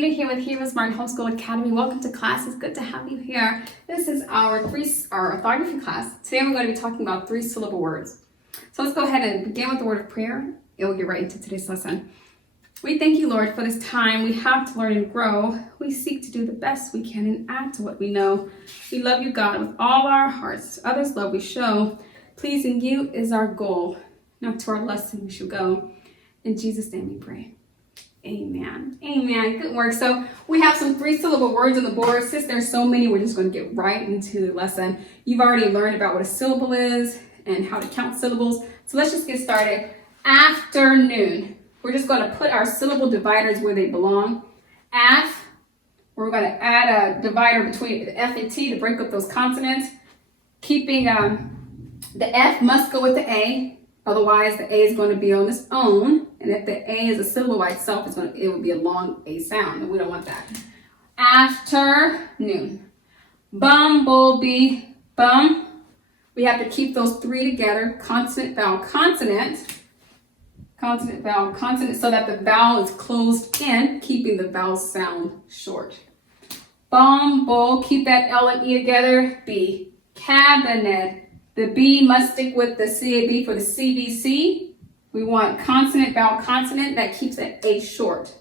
Anita here with HeroesMart Homeschool Academy. Welcome to class. It's good to have you here. This is our orthography class. Today we're going to be talking about three-syllable words. So let's go ahead and begin with the word of prayer, and we'll get right into today's lesson. We thank you, Lord, for this time we have to learn and grow. We seek to do the best we can and add to what we know. We love you, God, with all our hearts. Others' love we show. Pleasing you is our goal. Now to our lesson we shall go. In Jesus' name we pray. Amen. Amen. Good work. So we have some three-syllable words on the board. Since there's so many, we're just going to get right into the lesson. You've already learned about what a syllable is and how to count syllables. So let's just get started. Afternoon. We're just going to put our syllable dividers where they belong. We're going to add a divider between the F and T to break up those consonants. Keeping the F must go with the A. Otherwise, the A is going to be on its own. And if the A is a syllable by itself, it would be a long A sound. And we don't want that. Afternoon. Bumblebee. Bum. We have to keep those three together. Consonant, vowel, consonant. Consonant, vowel, consonant. So that the vowel is closed in, keeping the vowel sound short. Bumble. Keep that L and E together. B. Cabinet. The B must stick with the CAB for the CVC. We want consonant, vowel, consonant. That keeps that A short.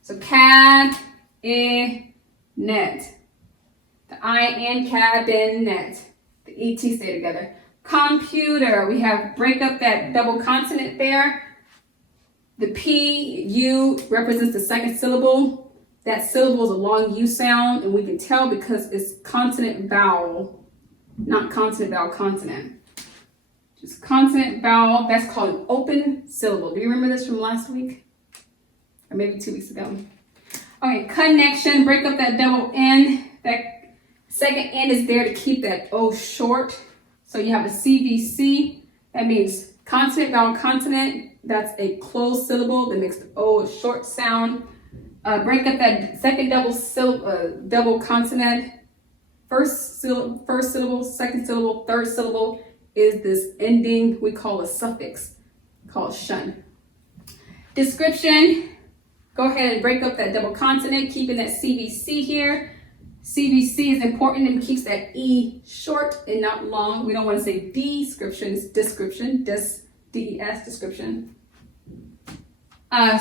So cat, net. The I-N, cabinet. The E-T stay together. Computer. We have break up that double consonant there. The P, U represents the second syllable. That syllable is a long U sound, and we can tell because it's consonant, vowel. Not consonant, vowel, consonant. Just consonant, vowel. That's called an open syllable. Do you remember this from last week? Or maybe 2 weeks ago. Okay, connection. Break up that double N. That second N is there to keep that O short. So you have a CVC. That means consonant, vowel, consonant. That's a closed syllable that makes the O a short sound. Break up that second double consonant. First syllable, second syllable, third syllable is this ending we call a suffix, called shun. Description, go ahead and break up that double consonant, keeping that CVC here. CVC is important and keeps that E short and not long. We don't want to say description, it's description, D-E-S, description.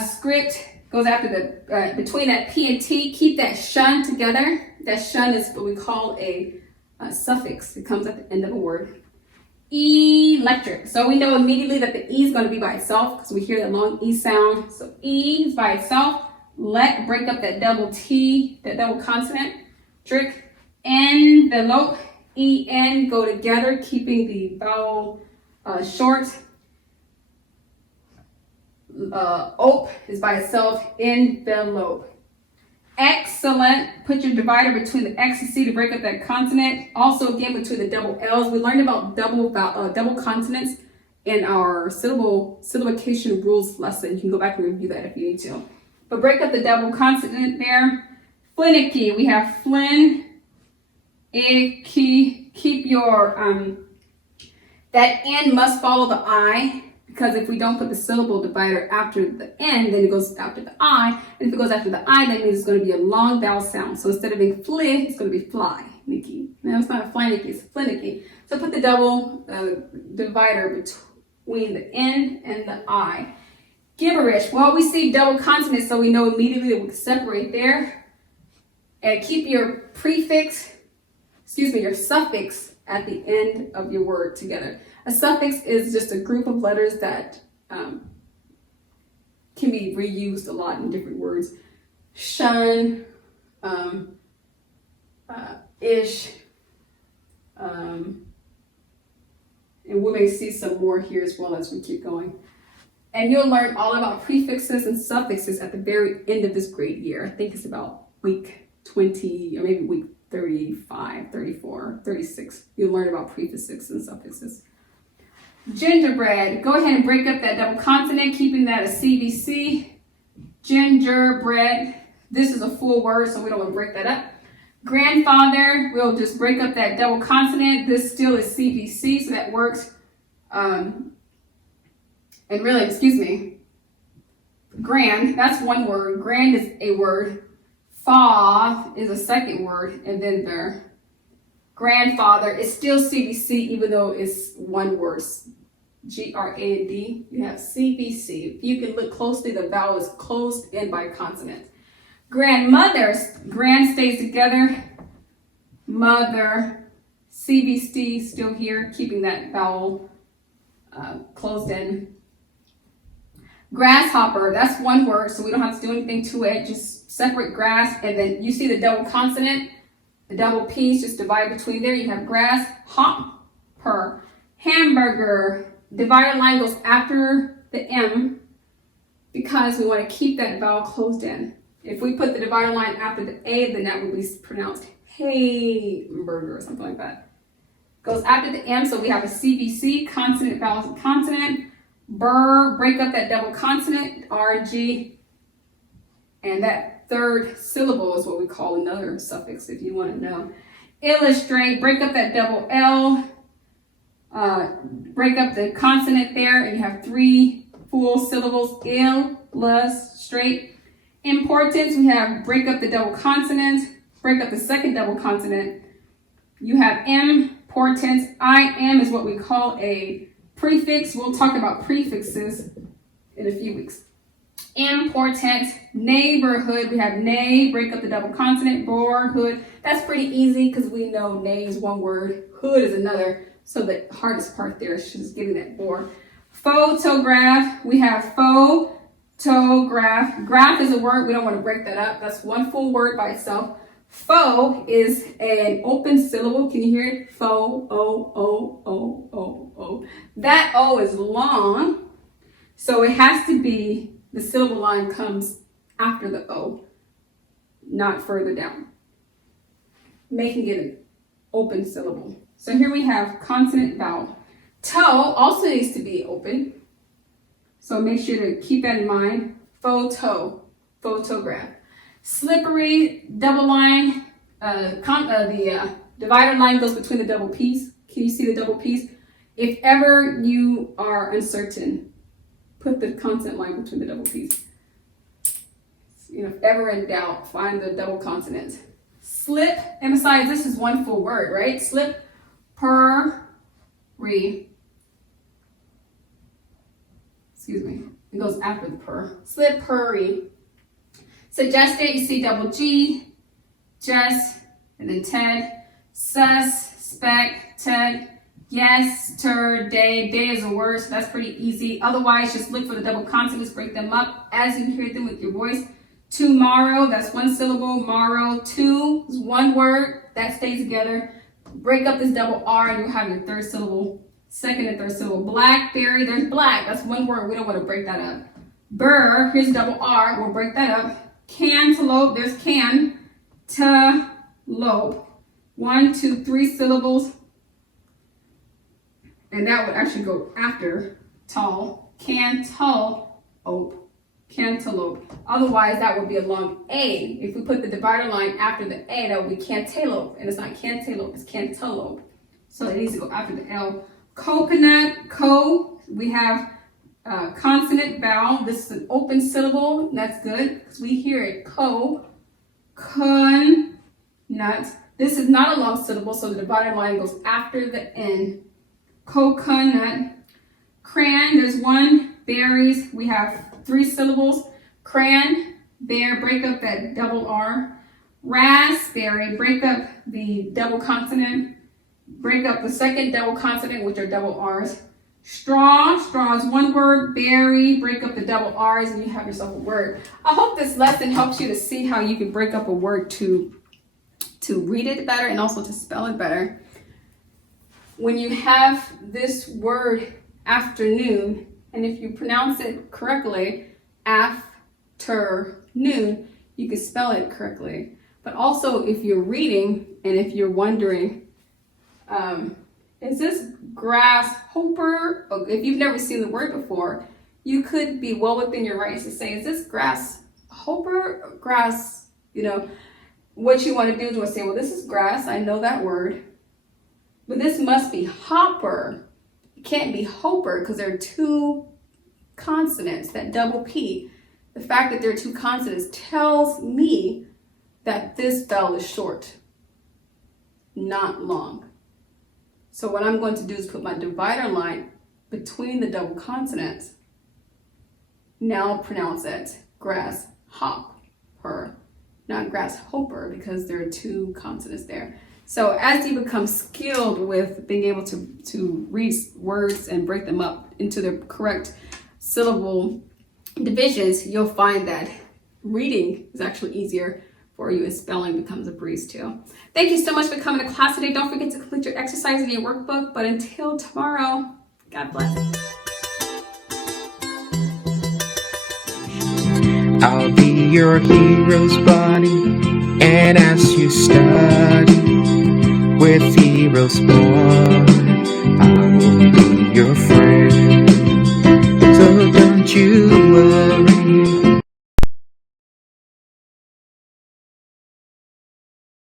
Script goes after the, between that P and T, keep that shun together. That shun is what we call a suffix. It comes at the end of a word. Electric. So we know immediately that the E is going to be by itself because we hear that long E sound. So E is by itself. Break up that double T, that double consonant. Trick. Envelope. E-N go together, keeping the vowel short. Ope is by itself. Envelope. Excellent. Put your divider between the X and C to break up that consonant. Also, again, between the double L's. We learned about double consonants in our syllabication rules lesson. You can go back and review that if you need to. But break up the double consonant there. Finicky. We have flin. Icky. Keep your, that N must follow the I. Because if we don't put the syllable divider after the N, then it goes after the I. And if it goes after the I, that means it's going to be a long vowel sound. So instead of being fli, it's going to be fly, Nikki. No, it's not a fly, Nikki, it's a flinicky. So put the double divider between the N and the I. Gibberish. Well, we see double consonants, so we know immediately that we can separate there. And keep your your suffix at the end of your word together. A suffix is just a group of letters that can be reused a lot in different words. Shun, ish, and we may see some more here as well as we keep going. And you'll learn all about prefixes and suffixes at the very end of this grade year. I think it's about week 20 or maybe week 35, 34, 36. You'll learn about prefixes and suffixes. Gingerbread. Go ahead and break up that double consonant, keeping that a CVC. Gingerbread. This is a full word, so we don't want to break that up. Grandfather. We'll just break up that double consonant. This still is CVC, so that works. And really, grand. That's one word. Grand is a word. Fa is a second word, and then their grandfather is still CVC, even though it's one word. Grand, you have CVC. If you can look closely, the vowel is closed in by consonant. Grandmother's, grand stays together, mother, CVC still here, keeping that vowel closed in. Grasshopper, that's one word, so we don't have to do anything to it. Just separate grass, and then you see the double consonant, the double P's, just divide between there. You have grass, hopper. Hamburger, divided line goes after the M because we want to keep that vowel closed in. If we put the divided line after the A, then that would be pronounced hamburger or something like that. Goes after the M, so we have a CVC, consonant, vowel, consonant. Burr, break up that double consonant, RG, and that third syllable is what we call another suffix if you want to know. Illustrate, break up that double L, break up the consonant there, and you have three full syllables, illustrate. Importance, we have break up the double consonant, break up the second double consonant. You have importance, IM is what we call a prefix. We'll talk about prefixes in a few weeks. Important, neighborhood, we have nay, break up the double consonant, hood. That's pretty easy because we know nay is one word, hood is another. So the hardest part there is just getting that bore. Photograph, we have photograph. Graph is a word, we don't want to break that up. That's one full word by itself. Fo is an open syllable. Can you hear it? Fo, O, O, O, O, O. That O is long, so it has to be, the syllable line comes after the O, not further down, making it an open syllable. So here we have consonant vowel. Toe also needs to be open, so make sure to keep that in mind. Photo, photograph. Slippery, double line, the divider line goes between the double P's. Can you see the double P's? If ever you are uncertain, put the consonant line between the double P's. If ever in doubt, find the double consonant. Slip, and besides, this is one full word, right? Slip, re. Excuse me, it goes after the per. Slip, hurry. Suggested, you see double G, just, and then Ted. Suspected, yesterday. Day is a word, so that's pretty easy. Otherwise, just look for the double consonants, break them up as you hear them with your voice. Tomorrow, that's one syllable. Morrow, two is one word, that stays together. Break up this double R and you'll have your third syllable, second and third syllable. Blackberry, there's black, that's one word, we don't want to break that up. Burr, here's double R, we'll break that up. Cantaloupe, there's can, ta-lope. 1, 2, 3 syllables. And that would actually go after tall. Cantaloupe. Cantaloupe. Otherwise, that would be a long A. If we put the divider line after the A, that would be cantaloupe. And it's not cantaloupe, it's cantaloupe. So it needs to go after the L. Coconut, we have consonant vowel. This is an open syllable. That's good because we hear it. Nut. This is not a long syllable, so the divider line goes after the N. Coconut. Cran, there's one. Berries, we have 3 syllables. Cran, bear, break up that double R. Raspberry, break up the double consonant. Break up the second double consonant, which are double R's. Straw is one word. Berry, break up the double R's, and you have yourself a word. I hope this lesson helps you to see how you can break up a word to read it better and also to spell it better. When you have this word afternoon, and if you pronounce it correctly, afternoon, you can spell it correctly. But also if you're reading and if you're wondering, is this grasshopper? If you've never seen the word before, you could be well within your rights to say, is this grasshopper? Grass, what you want to do is say, well, this is grass. I know that word. But this must be hopper. It can't be hoper because there are 2 consonants, that double P. The fact that there are 2 consonants tells me that this vowel is short, not long. So what I'm going to do is put my divider line between the double consonants. Now pronounce it grasshopper, not grasshopper, because there are two consonants there. So as you become skilled with being able to read words and break them up into their correct syllable divisions, you'll find that reading is actually easier for you, and spelling becomes a breeze too. Thank you so much for coming to class today. Don't forget to complete your exercise in your workbook, but until tomorrow, God bless. I'll be your hero's buddy, and as you study with HeroesMart.